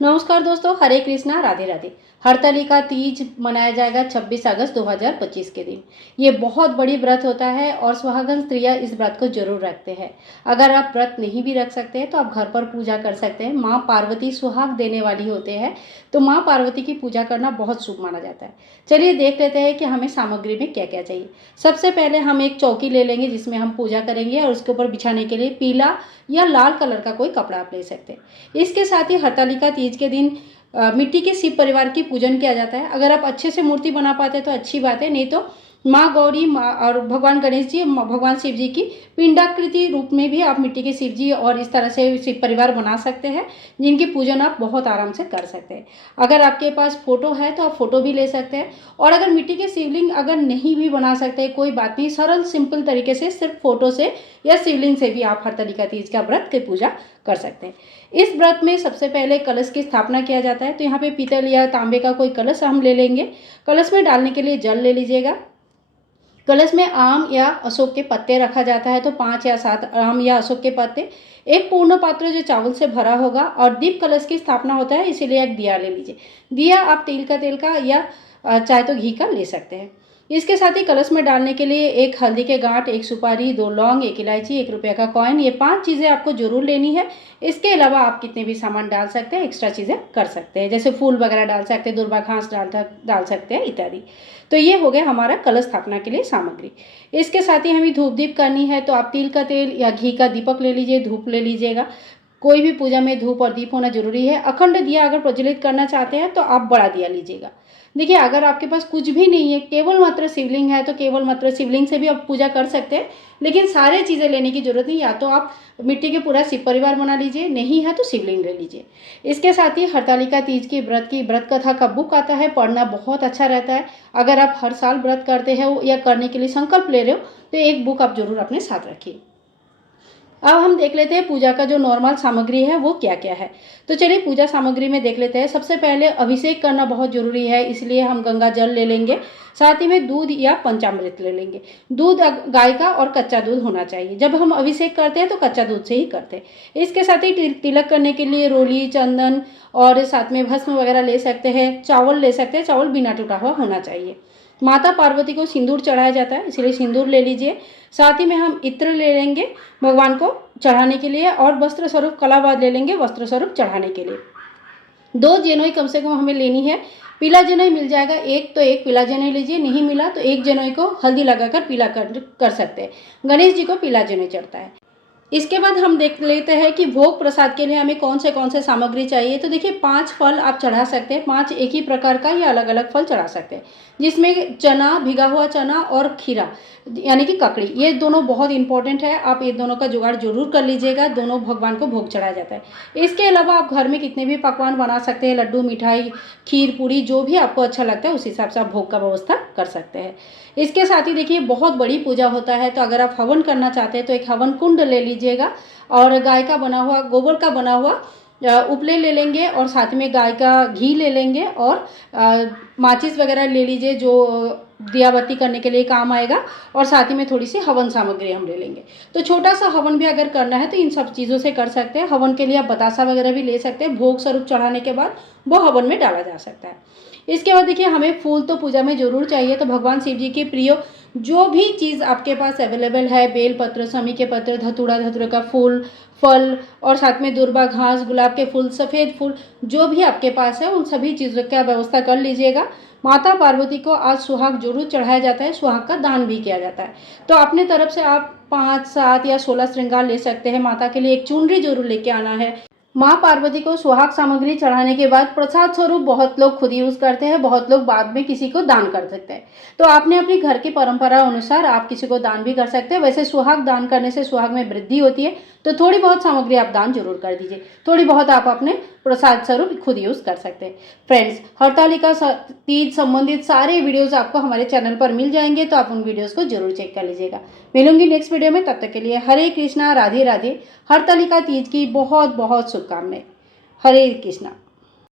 नमस्कार दोस्तों, हरे कृष्णा, राधे राधे। हरतालिका तीज मनाया जाएगा 26 अगस्त 2025 के दिन। ये बहुत बड़ी व्रत होता है और सुहागन स्त्रियां इस व्रत को जरूर रखते हैं। अगर आप व्रत नहीं भी रख सकते हैं तो आप घर पर पूजा कर सकते हैं। माँ पार्वती सुहाग देने वाली होते हैं, तो माँ पार्वती की पूजा करना बहुत शुभ माना जाता है। चलिए देख लेते हैं कि हमें सामग्री में क्या क्या चाहिए। सबसे पहले हम एक चौकी ले लेंगे जिसमें हम पूजा करेंगे, और उसके ऊपर बिछाने के लिए पीला या लाल कलर का कोई कपड़ा आप ले सकते हैं। इसके साथ ही हरतालिका तीज के दिन मिट्टी के शिव परिवार की पूजन किया जाता है। अगर आप अच्छे से मूर्ति बना पाते हैं तो अच्छी बात है, नहीं तो माँ गौरी माँ और भगवान गणेश जी, भगवान शिव जी की पिंडाकृति रूप में भी आप मिट्टी के शिव जी और इस तरह से शिव परिवार बना सकते हैं, जिनकी पूजन आप बहुत आराम से कर सकते हैं। अगर आपके पास फोटो है तो आप फोटो भी ले सकते हैं, और अगर मिट्टी के शिवलिंग अगर नहीं भी बना सकते कोई बात नहीं, सरल सिंपल तरीके से सिर्फ फोटो से या शिवलिंग से भी आप हरतालिका तीज का व्रत की पूजा कर सकते हैं। इस व्रत में सबसे पहले कलश की स्थापना किया जाता है, तो यहाँ पे पीतल या तांबे का कोई कलश हम ले लेंगे। कलश में डालने के लिए जल ले लीजिएगा। कलश में आम या अशोक के पत्ते रखा जाता है, तो 5 या 7 आम या अशोक के पत्ते, एक पूर्ण पात्र जो चावल से भरा होगा, और दीप कलश की स्थापना होता है, इसीलिए एक दिया ले लीजिए। दिया आप तेल का या चाहे तो घी का ले सकते हैं। इसके साथ ही कलश में डालने के लिए एक हल्दी के गांठ, एक सुपारी, 2 लौंग, 1 इलायची, 1 रुपये का कॉइन, ये 5 चीज़ें आपको जरूर लेनी है। इसके अलावा आप कितने भी सामान डाल सकते हैं, एक्स्ट्रा चीज़ें कर सकते हैं, जैसे फूल वगैरह डाल सकते हैं, दुर्वा घास डाल सकते हैं इत्यादि। तो ये हो गया हमारा कलश स्थापना के लिए सामग्री। इसके साथ ही हमें धूप दीप करनी है, तो आप तिल का तेल या घी का दीपक ले लीजिए, धूप ले लीजिएगा। कोई भी पूजा में धूप और दीप होना जरूरी है। अखंड दिया अगर प्रज्वलित करना चाहते हैं तो आप बड़ा दिया लीजिएगा। देखिए, अगर आपके पास कुछ भी नहीं है, केवल मात्र शिवलिंग है, तो केवल मात्र शिवलिंग से भी आप पूजा कर सकते हैं, लेकिन सारे चीज़ें लेने की जरूरत नहीं। या तो आप मिट्टी के पूरा शिव परिवार बना लीजिए, नहीं है तो शिवलिंग ले लीजिए। इसके साथ ही हरतालिका तीज की व्रत कथा का बुक आता है, पढ़ना बहुत अच्छा रहता है। अगर आप हर साल व्रत करते हो या करने के लिए संकल्प ले रहे हो, तो एक बुक आप जरूर अपने साथ रखिए। अब हम देख लेते हैं पूजा का जो नॉर्मल सामग्री है वो क्या क्या है। तो चलिए पूजा सामग्री में देख लेते हैं। सबसे पहले अभिषेक करना बहुत जरूरी है, इसलिए हम गंगा जल ले लेंगे। साथ ही में दूध या पंचामृत ले लेंगे। दूध गाय का और कच्चा दूध होना चाहिए। जब हम अभिषेक करते हैं तो कच्चा दूध से ही करते हैं। इसके साथ ही तिलक करने के लिए रोली, चंदन और साथ में भस्म वगैरह ले सकते हैं। चावल ले सकते हैं, चावल बिना टूटा हुआ होना चाहिए। माता पार्वती को सिंदूर चढ़ाया जाता है, इसलिए सिंदूर ले लीजिए। साथ ही में हम इत्र ले लेंगे भगवान को चढ़ाने के लिए, और वस्त्र स्वरूप कलाबाद ले लेंगे वस्त्र स्वरूप चढ़ाने के लिए। 2 जनेऊ कम से कम हमें लेनी है। पीला जनेऊ मिल जाएगा एक, तो एक पीला जनेऊ लीजिए, नहीं मिला तो एक जनेऊ को हल्दी लगाकर पीला कर सकते हैं। गणेश जी को पीला जनेऊ चढ़ता है। इसके बाद हम देख लेते हैं कि भोग प्रसाद के लिए हमें कौन से सामग्री चाहिए। तो देखिए, 5 फल आप चढ़ा सकते हैं, 5 एक ही प्रकार का या अलग अलग फल चढ़ा सकते हैं, जिसमें चना, भिगा हुआ चना और खीरा यानी कि ककड़ी, ये दोनों बहुत इंपॉर्टेंट है। आप ये दोनों का जुगाड़ जरूर कर लीजिएगा, दोनों भगवान को भोग चढ़ाया जाता है। इसके अलावा आप घर में कितने भी पकवान बना सकते हैं, लड्डू, मिठाई, खीर, पूरी, जो भी आपको अच्छा लगता है उस हिसाब से आप भोग का व्यवस्था कर सकते हैं। इसके साथ ही देखिए, बहुत बड़ी पूजा होता है, तो अगर आप हवन करना चाहते हैं तो एक हवन कुंड ले लीजिएगा, और गाय का बना हुआ, गोबर का बना हुआ उपले ले लेंगे, और साथ में गाय का घी ले लेंगे, और माचिस वगैरह ले लीजिए जो दिया बत्ती करने के लिए काम आएगा, और साथ ही में थोड़ी सी हवन सामग्री हम ले लेंगे। तो छोटा सा हवन भी अगर करना है तो इन सब चीज़ों से कर सकते हैं। हवन के लिए आप बतासा वगैरह भी ले सकते हैं, भोग स्वरूप चढ़ाने के बाद वो हवन में डाला जा सकता है। इसके बाद देखिए, हमें फूल तो पूजा में जरूर चाहिए, तो भगवान शिव जी के प्रिय जो भी चीज़ आपके पास अवेलेबल है, बेल पत्र, समी के पत्र, धतूरा का फूल, फल, और साथ में दुर्वा घास, गुलाब के फूल, सफ़ेद फूल, जो भी आपके पास है उन सभी चीज़ों का व्यवस्था कर लीजिएगा। माता पार्वती को आज सुहाग जरूर चढ़ाया जाता है, सुहाग का दान भी किया जाता है। तो अपने तरफ से आप 5, 7 या 16 श्रृंगार ले सकते हैं। माता के लिए एक चुनरी जरूर लेके आना है। माँ पार्वती को सुहाग सामग्री चढ़ाने के बाद प्रसाद स्वरूप बहुत लोग खुद यूज करते हैं, बहुत लोग बाद में किसी को दान कर सकते हैं। तो आपने अपनी घर की परंपरा अनुसार आप किसी को दान भी कर सकते हैं। वैसे सुहाग दान करने से सुहाग में वृद्धि होती है, तो थोड़ी बहुत सामग्री आप दान जरूर कर दीजिए, थोड़ी बहुत आप अपने प्रसाद स्वरूप खुद यूज कर सकते हैं। फ्रेंड्स, हरतालिका तीज संबंधित सारे वीडियोस आपको हमारे चैनल पर मिल जाएंगे, तो आप उन वीडियोस को जरूर चेक कर लीजिएगा। मिलूंगी नेक्स्ट वीडियो में, तब तक के लिए हरे कृष्णा, राधे राधे। हरतालिका तीज की बहुत बहुत शुभकामनाएं। हरे कृष्णा।